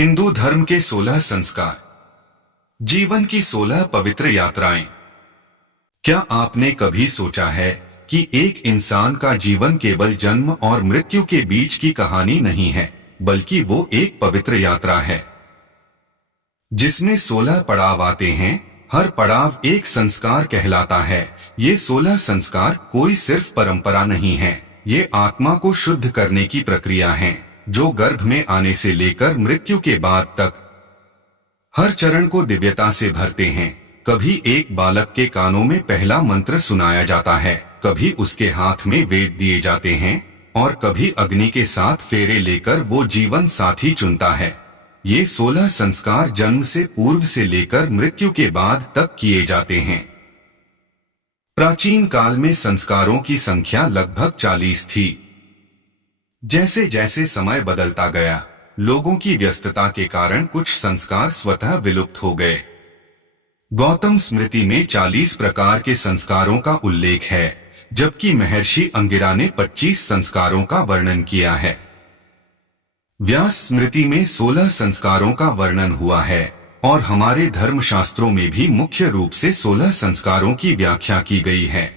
हिंदू धर्म के 16 संस्कार। जीवन की 16 पवित्र यात्राएं। क्या आपने कभी सोचा है कि एक इंसान का जीवन केवल जन्म और मृत्यु के बीच की कहानी नहीं है, बल्कि वो एक पवित्र यात्रा है जिसमें 16 पड़ाव आते हैं। हर पड़ाव एक संस्कार कहलाता है। ये 16 संस्कार कोई सिर्फ परंपरा नहीं है, ये आत्मा को शुद्ध करने की प्रक्रिया है जो गर्भ में आने से लेकर मृत्यु के बाद तक हर चरण को दिव्यता से भरते हैं। कभी एक बालक के कानों में पहला मंत्र सुनाया जाता है, कभी उसके हाथ में वेद दिए जाते हैं और कभी अग्नि के साथ फेरे लेकर वो जीवन साथी चुनता है। ये 16 संस्कार जन्म से पूर्व से लेकर मृत्यु के बाद तक किए जाते हैं। प्राचीन काल में संस्कारों की संख्या लगभग 40 थी। जैसे जैसे समय बदलता गया, लोगों की व्यस्तता के कारण कुछ संस्कार स्वतः विलुप्त हो गए। गौतम स्मृति में 40 प्रकार के संस्कारों का उल्लेख है, जबकि महर्षि अंगिरा ने 25 संस्कारों का वर्णन किया है। व्यास स्मृति में 16 संस्कारों का वर्णन हुआ है और हमारे धर्मशास्त्रों में भी मुख्य रूप से 16 संस्कारों की व्याख्या की गई है।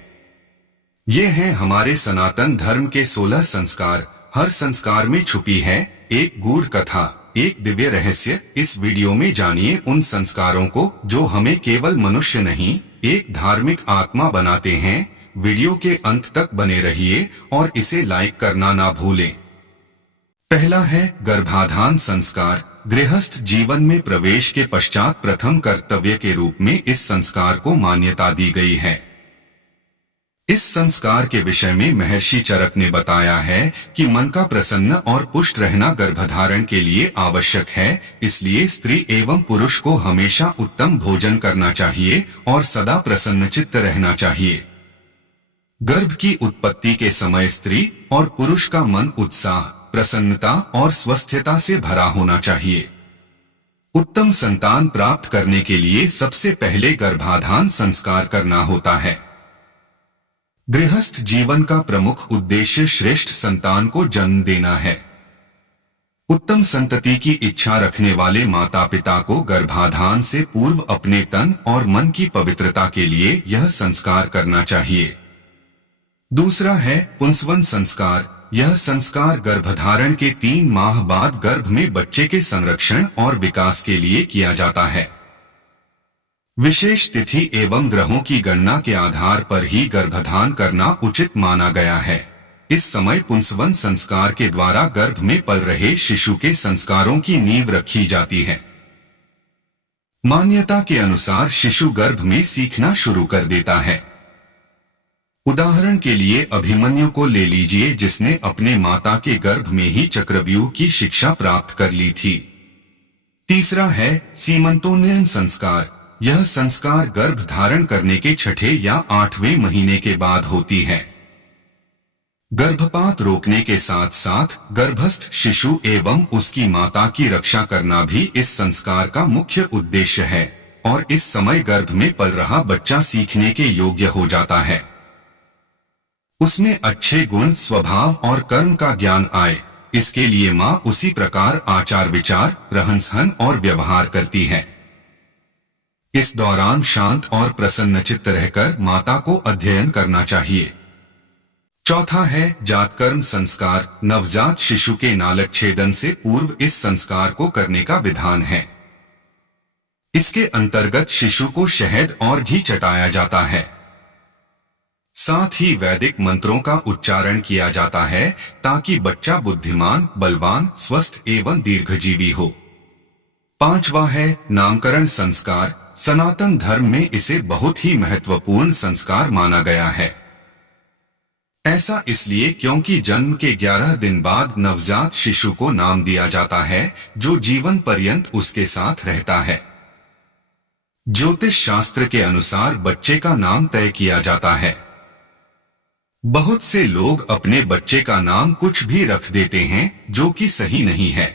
ये हैं हमारे सनातन धर्म के 16 संस्कार। हर संस्कार में छुपी है एक गूढ़ कथा, एक दिव्य रहस्य। इस वीडियो में जानिए उन संस्कारों को जो हमें केवल मनुष्य नहीं, एक धार्मिक आत्मा बनाते हैं। वीडियो के अंत तक बने रहिए और इसे लाइक करना ना भूलें। पहला है गर्भाधान संस्कार। गृहस्थ जीवन में प्रवेश के पश्चात प्रथम कर्तव्य के रूप में इस संस्कार को मान्यता दी गई है। इस संस्कार के विषय में महर्षि चरक ने बताया है कि मन का प्रसन्न और पुष्ट रहना गर्भधारण के लिए आवश्यक है। इसलिए स्त्री एवं पुरुष को हमेशा उत्तम भोजन करना चाहिए और सदा प्रसन्नचित्त रहना चाहिए। गर्भ की उत्पत्ति के समय स्त्री और पुरुष का मन उत्साह, प्रसन्नता और स्वस्थता से भरा होना चाहिए। उत्तम संतान प्राप्त करने के लिए सबसे पहले गर्भाधान संस्कार करना होता है। गृहस्थ जीवन का प्रमुख उद्देश्य श्रेष्ठ संतान को जन्म देना है। उत्तम संतति की इच्छा रखने वाले माता पिता को गर्भाधान से पूर्व अपने तन और मन की पवित्रता के लिए यह संस्कार करना चाहिए। दूसरा है पुंसवन संस्कार। यह संस्कार गर्भधारण के 3 माह बाद गर्भ में बच्चे के संरक्षण और विकास के लिए किया जाता है। विशेष तिथि एवं ग्रहों की गणना के आधार पर ही गर्भधान करना उचित माना गया है। इस समय पुंसवन संस्कार के द्वारा गर्भ में पल रहे शिशु के संस्कारों की नींव रखी जाती है। मान्यता के अनुसार शिशु गर्भ में सीखना शुरू कर देता है। उदाहरण के लिए अभिमन्यु को ले लीजिए, जिसने अपने माता के गर्भ में ही चक्रव्यूह की शिक्षा प्राप्त कर ली थी। तीसरा है सीमंतोन्नयन संस्कार। यह संस्कार गर्भ धारण करने के 6ठे या 8वें महीने के बाद होती है। गर्भपात रोकने के साथ साथ गर्भस्थ शिशु एवं उसकी माता की रक्षा करना भी इस संस्कार का मुख्य उद्देश्य है और इस समय गर्भ में पल रहा बच्चा सीखने के योग्य हो जाता है। उसमें अच्छे गुण, स्वभाव और कर्म का ज्ञान आए, इसके लिए माँ उसी प्रकार आचार विचार, रहन सहन और व्यवहार करती है। इस दौरान शांत और प्रसन्नचित्त रहकर माता को अध्ययन करना चाहिए। चौथा है जातकर्म संस्कार। नवजात शिशु के नालक छेदन से पूर्व इस संस्कार को करने का विधान है। इसके अंतर्गत शिशु को शहद और घी चटाया जाता है। साथ ही वैदिक मंत्रों का उच्चारण किया जाता है ताकि बच्चा बुद्धिमान, बलवान, स्वस्थ एवं दीर्घजीवी हो। पांचवा है नामकरण संस्कार। सनातन धर्म में इसे बहुत ही महत्वपूर्ण संस्कार माना गया है। ऐसा इसलिए क्योंकि जन्म के 11 दिन बाद नवजात शिशु को नाम दिया जाता है जो जीवन पर्यंत उसके साथ रहता है। ज्योतिष शास्त्र के अनुसार बच्चे का नाम तय किया जाता है। बहुत से लोग अपने बच्चे का नाम कुछ भी रख देते हैं जो कि सही नहीं है।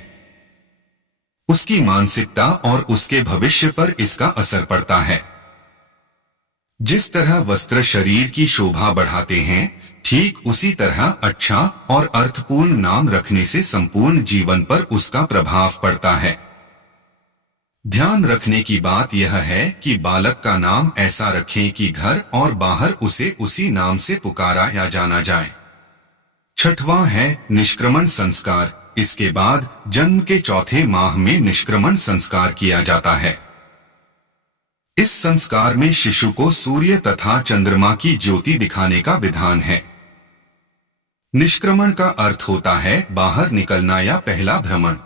उसकी मानसिकता और उसके भविष्य पर इसका असर पड़ता है। जिस तरह वस्त्र शरीर की शोभा बढ़ाते हैं, ठीक उसी तरह अच्छा और अर्थपूर्ण नाम रखने से संपूर्ण जीवन पर उसका प्रभाव पड़ता है। ध्यान रखने की बात यह है कि बालक का नाम ऐसा रखें कि घर और बाहर उसे उसी नाम से पुकारा या जाना जाए। छठवां है निष्क्रमण संस्कार। इसके बाद जन्म के चौथे माह में निष्क्रमण संस्कार किया जाता है। इस संस्कार में शिशु को सूर्य तथा चंद्रमा की ज्योति दिखाने का विधान है। निष्क्रमण का अर्थ होता है बाहर निकलना या पहला भ्रमण।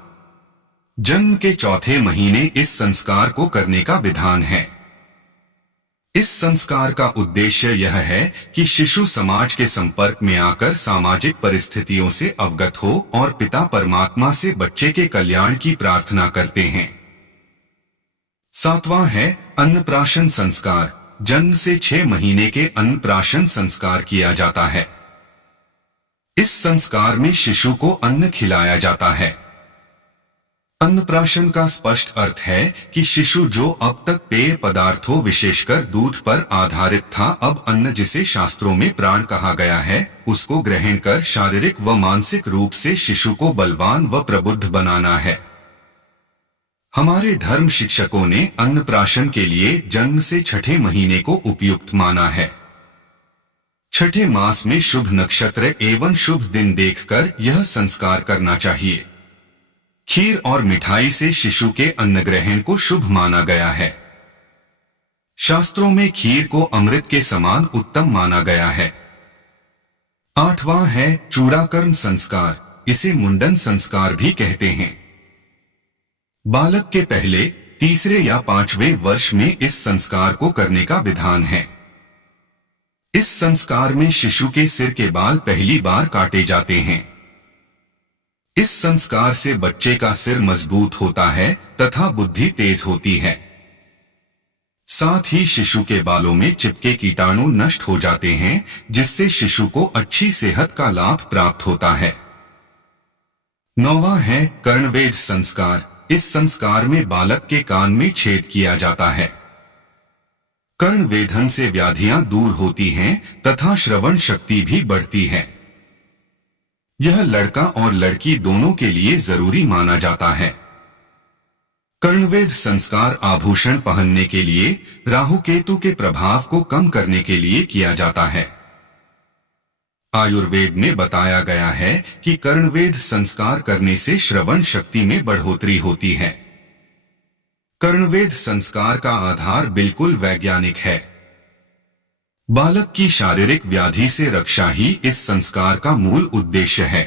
जन्म के चौथे महीने इस संस्कार को करने का विधान है। इस संस्कार का उद्देश्य यह है कि शिशु समाज के संपर्क में आकर सामाजिक परिस्थितियों से अवगत हो और पिता परमात्मा से बच्चे के कल्याण की प्रार्थना करते हैं। सातवां है अन्नप्राशन संस्कार। जन्म से 6 महीने के अन्नप्राशन संस्कार किया जाता है। इस संस्कार में शिशु को अन्न खिलाया जाता है। अन्नप्राशन का स्पष्ट अर्थ है कि शिशु जो अब तक पेय पदार्थों विशेषकर दूध पर आधारित था, अब अन्न जिसे शास्त्रों में प्राण कहा गया है, उसको ग्रहण कर शारीरिक व मानसिक रूप से शिशु को बलवान व प्रबुद्ध बनाना है। हमारे धर्म शिक्षकों ने अन्नप्राशन के लिए जन्म से 6ठे महीने को उपयुक्त माना है। 6ठे मास में शुभ नक्षत्र एवं शुभ दिन देखकर यह संस्कार करना चाहिए। खीर और मिठाई से शिशु के अन्न ग्रहण को शुभ माना गया है। शास्त्रों में खीर को अमृत के समान उत्तम माना गया है। 8वां है चूड़ाकरण संस्कार। इसे मुंडन संस्कार भी कहते हैं। बालक के पहले, तीसरे या 5वें वर्ष में इस संस्कार को करने का विधान है। इस संस्कार में शिशु के सिर के बाल पहली बार काटे जाते हैं। इस संस्कार से बच्चे का सिर मजबूत होता है तथा बुद्धि तेज होती है। साथ ही शिशु के बालों में चिपके कीटाणु नष्ट हो जाते हैं, जिससे शिशु को अच्छी सेहत का लाभ प्राप्त होता है। 9वां है कर्णवेध संस्कार। इस संस्कार में बालक के कान में छेद किया जाता है। कर्णवेधन से व्याधियां दूर होती हैं तथा श्रवण शक्ति भी बढ़ती है। यह लड़का और लड़की दोनों के लिए जरूरी माना जाता है। कर्णवेध संस्कार आभूषण पहनने के लिए, राहु केतु के प्रभाव को कम करने के लिए किया जाता है। आयुर्वेद में बताया गया है कि कर्णवेध संस्कार करने से श्रवण शक्ति में बढ़ोतरी होती है। कर्णवेध संस्कार का आधार बिल्कुल वैज्ञानिक है। बालक की शारीरिक व्याधि से रक्षा ही इस संस्कार का मूल उद्देश्य है।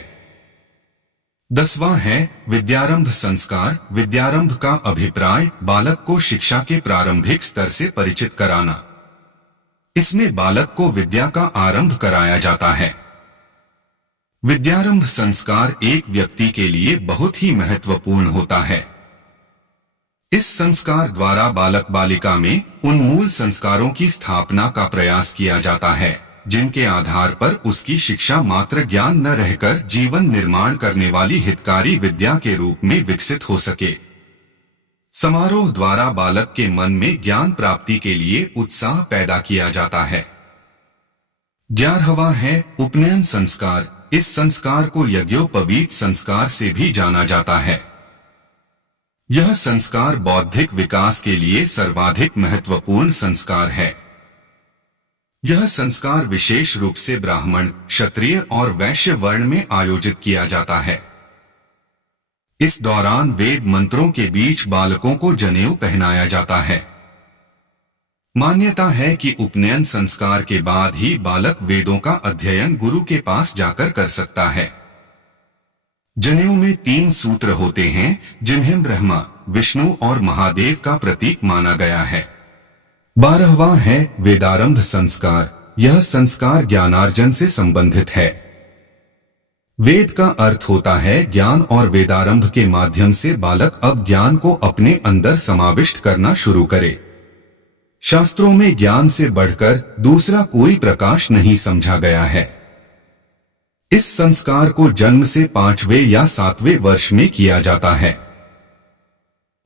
10वां है विद्यारंभ संस्कार। विद्यारंभ का अभिप्राय बालक को शिक्षा के प्रारंभिक स्तर से परिचित कराना। इसमें बालक को विद्या का आरंभ कराया जाता है। विद्यारंभ संस्कार एक व्यक्ति के लिए बहुत ही महत्वपूर्ण होता है। इस संस्कार द्वारा बालक बालिका में उन मूल संस्कारों की स्थापना का प्रयास किया जाता है, जिनके आधार पर उसकी शिक्षा मात्र ज्ञान न रहकर जीवन निर्माण करने वाली हितकारी विद्या के रूप में विकसित हो सके। समारोह द्वारा बालक के मन में ज्ञान प्राप्ति के लिए उत्साह पैदा किया जाता है। 11वां है उपनयन संस्कार। इस संस्कार को यज्ञोपवीत संस्कार से भी जाना जाता है। यह संस्कार बौद्धिक विकास के लिए सर्वाधिक महत्वपूर्ण संस्कार है। यह संस्कार विशेष रूप से ब्राह्मण, क्षत्रिय और वैश्य वर्ण में आयोजित किया जाता है। इस दौरान वेद मंत्रों के बीच बालकों को जनेऊ पहनाया जाता है। मान्यता है कि उपनयन संस्कार के बाद ही बालक वेदों का अध्ययन गुरु के पास जाकर कर सकता है। जनेऊ में 3 सूत्र होते हैं, जिन्हें ब्रह्मा, विष्णु और महादेव का प्रतीक माना गया है। 12वां है वेदारंभ संस्कार। यह संस्कार ज्ञानार्जन से संबंधित है। वेद का अर्थ होता है ज्ञान और वेदारंभ के माध्यम से बालक अब ज्ञान को अपने अंदर समाविष्ट करना शुरू करे। शास्त्रों में ज्ञान से बढ़कर दूसरा कोई प्रकाश नहीं समझा गया है। इस संस्कार को जन्म से 5वें या 7वें वर्ष में किया जाता है।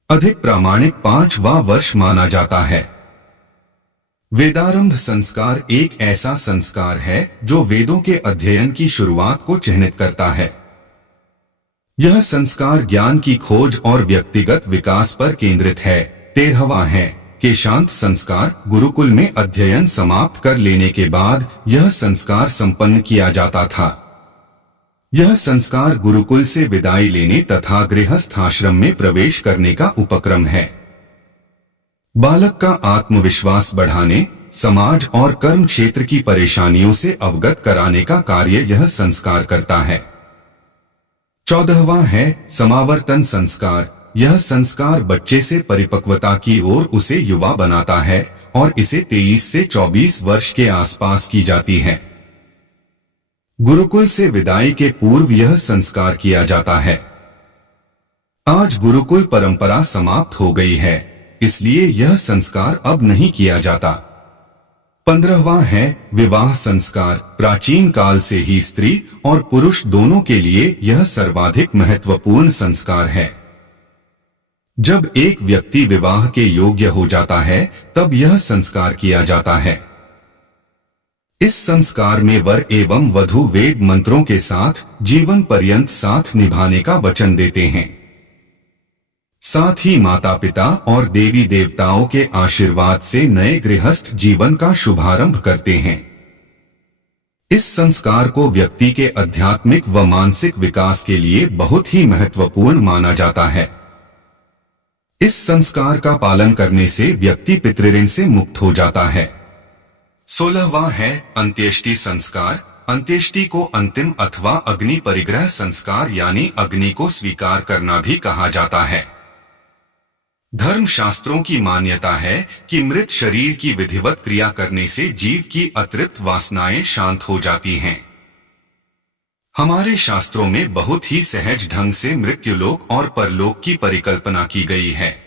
अधिक प्रामाणिक 5वां वर्ष माना जाता है। वेदारंभ संस्कार एक ऐसा संस्कार है जो वेदों के अध्ययन की शुरुआत को चिह्नित करता है। यह संस्कार ज्ञान की खोज और व्यक्तिगत विकास पर केंद्रित है। 13वां है कि शांत संस्कार। गुरुकुल में अध्ययन समाप्त कर लेने के बाद यह संस्कार संपन्न किया जाता था। यह संस्कार गुरुकुल से विदाई लेने तथा गृहस्थ आश्रम में प्रवेश करने का उपक्रम है। बालक का आत्मविश्वास बढ़ाने, समाज और कर्म क्षेत्र की परेशानियों से अवगत कराने का कार्य यह संस्कार करता है। 14वां है समावर्तन संस्कार। यह संस्कार बच्चे से परिपक्वता की ओर उसे युवा बनाता है और इसे 23 से 24 वर्ष के आसपास की जाती है। गुरुकुल से विदाई के पूर्व यह संस्कार किया जाता है। आज गुरुकुल परंपरा समाप्त हो गई है, इसलिए यह संस्कार अब नहीं किया जाता। 15वां है विवाह संस्कार। प्राचीन काल से ही स्त्री और पुरुष दोनों के लिए यह सर्वाधिक महत्वपूर्ण संस्कार है। जब एक व्यक्ति विवाह के योग्य हो जाता है, तब यह संस्कार किया जाता है। इस संस्कार में वर एवं वधू वेद मंत्रों के साथ जीवन पर्यंत साथ निभाने का वचन देते हैं। साथ ही माता पिता और देवी देवताओं के आशीर्वाद से नए गृहस्थ जीवन का शुभारंभ करते हैं। इस संस्कार को व्यक्ति के आध्यात्मिक व मानसिक विकास के लिए बहुत ही महत्वपूर्ण माना जाता है। इस संस्कार का पालन करने से व्यक्ति पितृऋण से मुक्त हो जाता है। 16वां है अंत्येष्टि संस्कार। अंत्येष्टि को अंतिम अथवा अग्नि परिग्रह संस्कार यानी अग्नि को स्वीकार करना भी कहा जाता है। धर्म शास्त्रों की मान्यता है कि मृत शरीर की विधिवत क्रिया करने से जीव की अतृप्त वासनाएं शांत हो जाती हैं। हमारे शास्त्रों में बहुत ही सहज ढंग से मृत्युलोक और परलोक की परिकल्पना की गई है।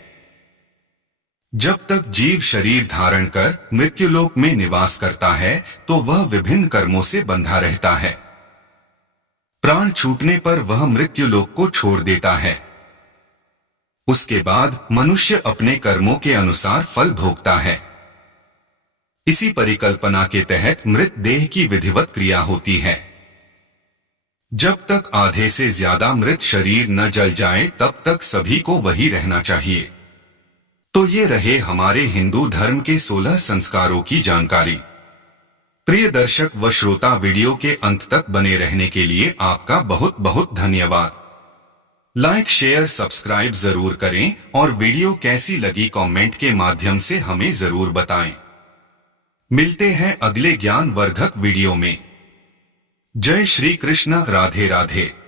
जब तक जीव शरीर धारण कर मृत्युलोक में निवास करता है, तो वह विभिन्न कर्मों से बंधा रहता है। प्राण छूटने पर वह मृत्युलोक को छोड़ देता है। उसके बाद मनुष्य अपने कर्मों के अनुसार फल भोगता है। इसी परिकल्पना के तहत मृत देह की विधिवत क्रिया होती है। जब तक आधे से ज्यादा मृत शरीर न जल जाए, तब तक सभी को वही रहना चाहिए। तो ये रहे हमारे हिंदू धर्म के 16 संस्कारों की जानकारी। प्रिय दर्शक व श्रोता, वीडियो के अंत तक बने रहने के लिए आपका बहुत बहुत धन्यवाद। लाइक, शेयर, सब्सक्राइब जरूर करें और वीडियो कैसी लगी कमेंट के माध्यम से हमें जरूर बताएं। मिलते हैं अगले ज्ञान वर्धक वीडियो में। जय श्री कृष्ण। राधे राधे।